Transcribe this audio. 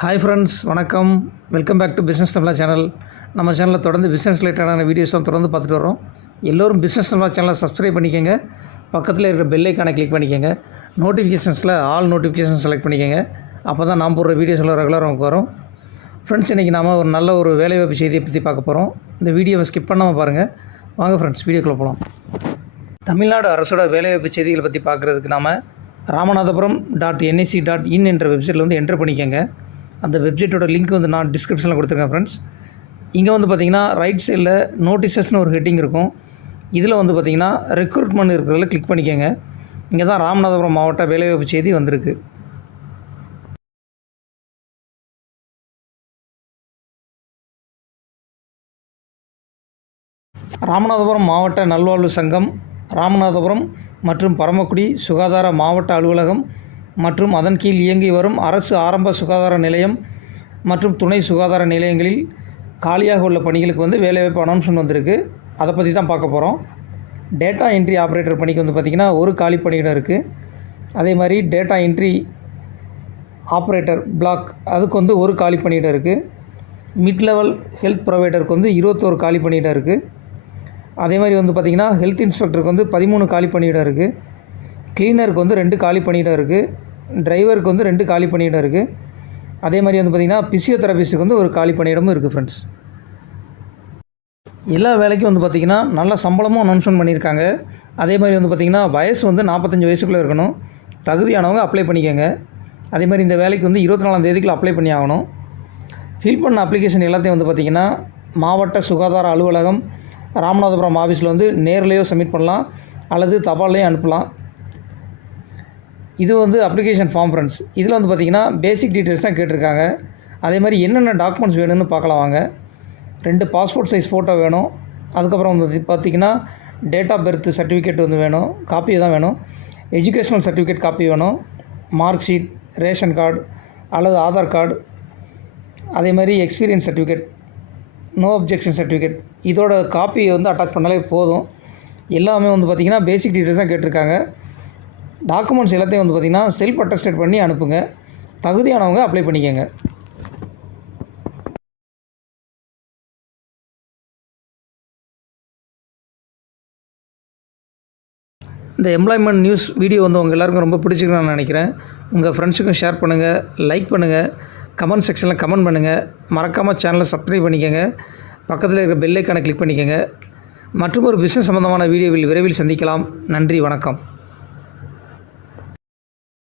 Hi friends வணக்கம். Welcome back to business Tamizha channel நம்ம சேனலில் தொடர்ந்து பிஸ்னஸ் ரிலேட்டடான வீடியோஸ்லாம் தொடர்ந்து பார்த்துட்டு வரோம் எல்லோரும் பிஸ்னஸ் தமிழா சேனலை சப்ஸ்கிரைப் பண்ணிக்கோங்க. பக்கத்தில் இருக்கிற பெல் ஐக்கானை கிளிக் பண்ணிக்கோங்க. நோட்டிஃபிகேஷன்ஸில் ஆல் நோட்டிஃபிகேஷன் செலக்ட் பண்ணிக்கோங்க. அப்போ தான் நாம் போடுற வீடியோஸில் ரெகுலராக உங்களுக்கு வரும். ஃப்ரெண்ட்ஸ் இன்றைக்கி நாம் ஒரு நல்ல ஒரு வேலைவாய்ப்பு செய்தியை பற்றி பார்க்க போகிறோம் இந்த வீடியோவை ஸ்கிப் பண்ணாமல் பாருங்கள் வாங்க ஃப்ரெண்ட்ஸ் வீடியோக்குள்ளே போகலாம் தமிழ்நாடு அரசோட வேலைவாய்ப்பு செய்திகளை பற்றி பார்க்குறதுக்கு நாம் Ramanathapuram dot NIC dot in என்ற வெப்சைட்டில் வந்து என்ட்ரு பண்ணிக்கோங்க. அந்த வெப்சைட்டோட லிங்க் வந்து நான் டிஸ்கிரிப்ஷனில் கொடுத்துருக்கேன் ஃப்ரெண்ட்ஸ் இங்கே வந்து பார்த்தீங்கன்னா ரைட் சைடில் நோட்டீசஸ்னு ஒரு ஹெட்டிங் இருக்கும். இதில் வந்து பார்த்தீங்கன்னா ரெக்ரூட்மெண்ட் இருக்கிறதுல கிளிக் பண்ணிக்கோங்க. இங்கே தான் ராமநாதபுரம் மாவட்ட வேலைவாய்ப்பு செய்தி வந்திருக்கு. ராமநாதபுரம் மாவட்ட நல்வாழ்வு சங்கம் ராமநாதபுரம் மற்றும் பரமக்குடி சுகாதார மாவட்ட அலுவலகம் மற்றும் அதன் கீழ் இயங்கி வரும் அரசு ஆரம்ப சுகாதார நிலையம் மற்றும் துணை சுகாதார நிலையங்களில் காலியாக உள்ள பணிகளுக்கு வந்து வேலைவாய்ப்பு அனௌன்ஸ்மெண்ட் வந்திருக்கு. அதை பற்றி தான் பார்க்க போகிறோம் டேட்டா என்ட்ரி ஆப்ரேட்டர் பணிக்கு வந்து பார்த்திங்கன்னா ஒரு காலி பணியிடம் இருக்குது அதே மாதிரி டேட்டா என்ட்ரி ஆப்ரேட்டர் பிளாக் அதுக்கு வந்து ஒரு காலி பணியிடம் இருக்குது மிட் லெவல் ஹெல்த் ப்ரொவைடருக்கு வந்து இருபத்தோரு காலி பணியிடம் இருக்குது அதே மாதிரி வந்து பார்த்திங்கன்னா ஹெல்த் இன்ஸ்பெக்டருக்கு வந்து பதிமூணு காலி பணியிடம் இருக்குது க்ளீனருக்கு வந்து ரெண்டு காலி பணியிடம் இருக்குது டிரைவருக்கு வந்து ரெண்டு காலி பணியிடம் இருக்குது அதே மாதிரி வந்து பார்த்திங்கன்னா ஃபிசியோதெரபிஸ்ட்டுக்கு வந்து ஒரு காலி பணியிடமும் இருக்குது ஃப்ரெண்ட்ஸ் எல்லா வேலைக்கும் வந்து பார்த்திங்கன்னா நல்ல சம்பளமும் அனௌன்ஸ்மெண்ட் பண்ணியிருக்காங்க. அதே மாதிரி வந்து பார்த்திங்கன்னா வயசு வந்து நாற்பத்தஞ்சு வயசுக்குள்ளே இருக்கணும். தகுதியானவங்க அப்ளை பண்ணிக்கோங்க. அதே மாதிரி இந்த வேலைக்கு வந்து இருபத்தி நாலாம் தேதிக்குள்ள அப்ளை பண்ணி ஆகணும். ஃபில் பண்ண அப்ளிகேஷன் எல்லாத்தையும் வந்து பார்த்திங்கன்னா மாவட்ட சுகாதார அலுவலகம் ராமநாதபுரம் ஆஃபீஸில் வந்து நேர்லேயோ சப்மிட் பண்ணலாம். அல்லது தபால்லையும் அனுப்பலாம். இது வந்து அப்ளிகேஷன் ஃபார்ம் ஃப்ரெண்ட்ஸ் இதில் வந்து பார்த்திங்கன்னா பேசிக் டீட்டெயில்ஸ் தான் கேட்டிருக்காங்க. அதே மாதிரி என்னென்ன டாக்குமெண்ட்ஸ் வேணும்னு பார்க்கலாம் வாங்க. ரெண்டு பாஸ்போர்ட் சைஸ் ஃபோட்டோ வேணும். அதுக்கப்புறம் வந்து பார்த்திங்கன்னா டேட் ஆஃப் பர்த் சர்டிஃபிகேட் வந்து வேணும். காப்பி தான் வேணும். எஜுகேஷ்னல் சர்டிஃபிகேட் காப்பி வேணும். மார்க் ஷீட் ரேஷன் கார்டு அல்லது ஆதார் கார்டு அதே மாதிரி experience certificate no objection certificate இதோட காப்பியை வந்து அட்டாச் பண்ணாலே போதும். எல்லாமே வந்து பார்த்திங்கன்னா பேசிக் டீட்டெயில்ஸ் தான் கேட்டிருக்காங்க. டாக்குமெண்ட்ஸ் எல்லாத்தையும் வந்து பார்த்திங்கன்னா செல்ஃப் அட்டஸ்டட் பண்ணி அனுப்புங்க. தகுதியானவங்க அப்ளை பண்ணிக்கோங்க. இந்த எம்ப்ளாய்மெண்ட் நியூஸ் வீடியோ வந்து உங்கள் எல்லாருக்கும் ரொம்ப பிடிச்சிருக்குன்னு நான் நினைக்கிறேன். உங்கள் ஃப்ரெண்ட்ஸுக்கும் ஷேர் பண்ணுங்கள் லைக் பண்ணுங்கள் கமெண்ட் செக்ஷனில் கமெண்ட் பண்ணுங்கள் மறக்காமல் சேனலை சப்ஸ்கிரைப் பண்ணிக்கோங்க. பக்கத்தில் இருக்கிற பெல் கிளிக் பண்ணிக்கோங்க. மற்றும் ஒரு பிஸ்னஸ் சம்மந்தமான வீடியோவில் விரைவில் சந்திக்கலாம். நன்றி வணக்கம்.